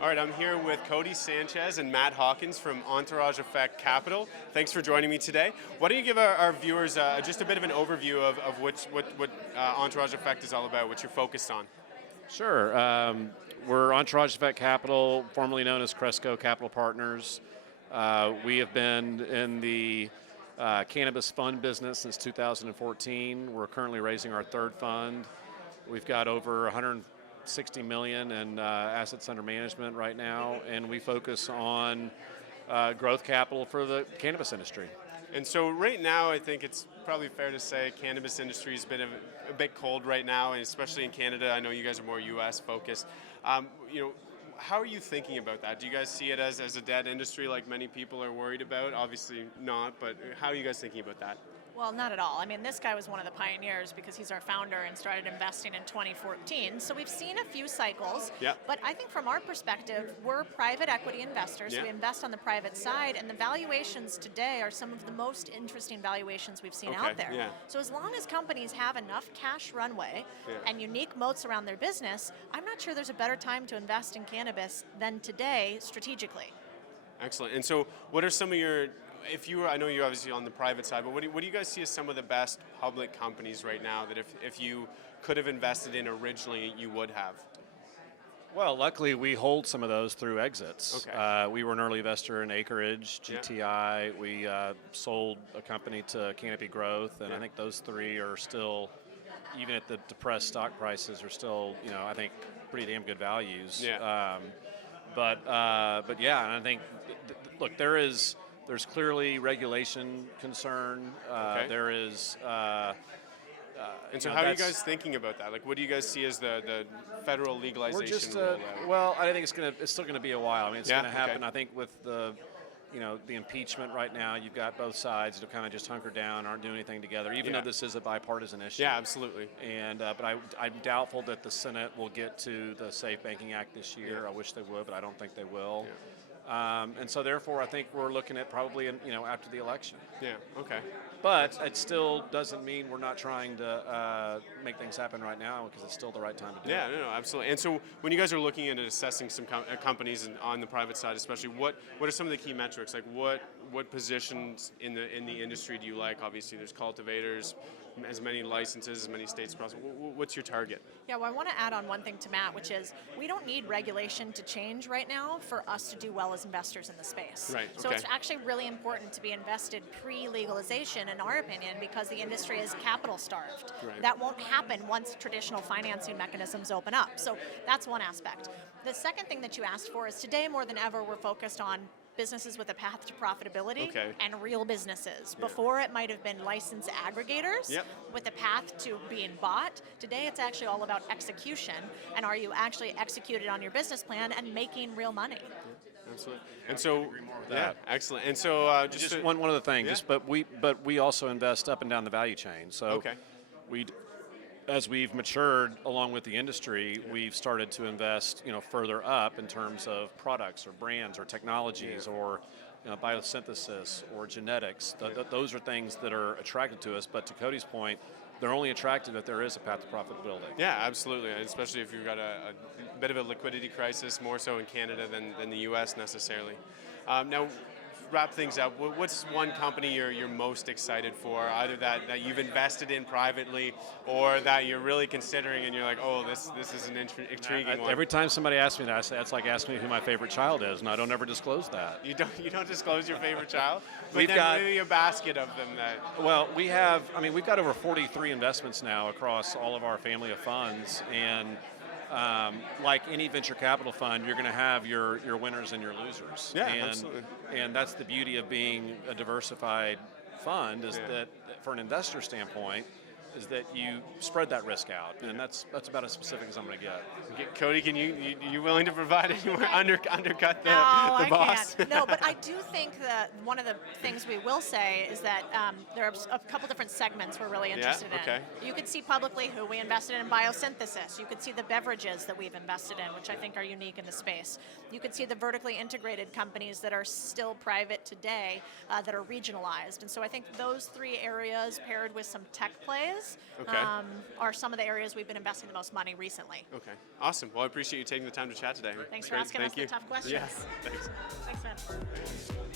All right, I'm here with Codie Sanchez and Matt Hawkins from Entourage Effect Capital. Thanks for joining me today. Why don't you give our viewers just a bit of an overview of what Entourage Effect is all about, what you're focused on? Sure. We're Entourage Effect Capital, formerly known as Cresco Capital Partners. We have been in the cannabis fund business since 2014. We're currently raising our third fund. We've got over 160 million in assets under management right now, and we focus on growth capital for the cannabis industry. And so right now, I think it's probably fair to say cannabis industry has been a bit cold right now, and especially in Canada. I know you guys are more U.S. focused. How are you thinking about that? Do you guys see it as a dead industry like many people are worried about? Obviously not, but how are you guys thinking about that? Well, not at all. I mean, this guy was one of the pioneers because he's our founder and started investing in 2014. So we've seen a few cycles. Yeah. But I think from our perspective, we're private equity investors. Yeah. We invest on the private side, and the valuations today are some of the most interesting valuations we've seen out there. Yeah. So as long as companies have enough cash runway and unique moats around their business, I'm not sure there's a better time to invest in cannabis than today strategically. Excellent. And so what are some of your, I know you're obviously on the private side, but what do you guys see as some of the best public companies right now that if you could have invested in originally, you would have? Well, luckily we hold some of those through exits. Okay. We were an early investor in Acreage, GTI. We sold a company to Canopy Growth, and I think those three are still, even at the depressed stock prices, are still, I think pretty damn good values. Yeah. But yeah, and I think, look, there's clearly regulation concern. There is. And so how are you guys thinking about that? Like, what do you guys see as the federal legalization? We're just, rollout? well, I think it's still gonna be a while. I mean, it's gonna happen. Okay. I think with the impeachment right now, you've got both sides that have kind of just hunkered down, aren't doing anything together, even though this is a bipartisan issue. Yeah, absolutely. And but I'm doubtful that the Senate will get to the Safe Banking Act this year. I wish they would, but I don't think they will. Yeah. And so therefore, I think we're looking at probably after the election. Yeah. Okay. But it still doesn't mean we're not trying to make things happen right now, because it's still the right time to do it. Yeah, no, absolutely. And so when you guys are looking at assessing some companies on the private side, especially, what are some of the key metrics? Like what positions in the industry do you like? Obviously, there's cultivators, as many licenses, as many states across. What's your target? Yeah, well, I want to add on one thing to Matt, which is we don't need regulation to change right now for us to do well as investors in the space. Right. So it's actually really important to be invested pre-legalization, in our opinion, because the industry is capital starved. Right. That won't happen once traditional financing mechanisms open up. So that's one aspect. The second thing that you asked for is today more than ever we're focused on businesses with a path to profitability and real businesses. Yeah. Before it might have been licensed aggregators with a path to being bought. Today it's actually all about execution, and are you actually executed on your business plan and making real money? Absolutely. And so, that. excellent. And so, Just one other thing. But we also invest up and down the value chain. So as we've matured along with the industry, we've started to invest, further up in terms of products or brands or technologies or biosynthesis or genetics. Those are things that are attractive to us. But to Codie's point, they're only attractive if there is a path to profitability. Yeah, absolutely. Especially if you've got a bit of a liquidity crisis, more so in Canada than the U.S. necessarily. Now, wrap things up, what's one company you're most excited for, either that you've invested in privately or that you're really considering and you're like, oh, this is an intriguing one? Every time somebody asks me that, I say it's like asking me who my favorite child is, and I don't ever disclose that. You don't disclose your favorite child? But We've got maybe a basket of them that... Well, we've got over 43 investments now across all of our family of funds, and like any venture capital fund, you're going to have your winners and your losers. Yeah, absolutely. And that's the beauty of being a diversified fund, is that for an investor standpoint, is that you spread that risk out, and that's about as specific as I'm going to get. Codie, can you willing to provide anywhere undercut the I boss? Can't. No, but I do think that one of the things we will say is that there are a couple different segments we're really interested in. You could see publicly who we invested in biosynthesis. You could see the beverages that we've invested in, which I think are unique in the space. You could see the vertically integrated companies that are still private today that are regionalized. And so I think those three areas paired with some tech plays areas Okay. are some of the areas we've been investing the most money recently. Okay, awesome. Well, I appreciate you taking the time to chat today. Thanks for Great. asking Thank us you. the tough questions. Yeah, thanks. Thanks, man.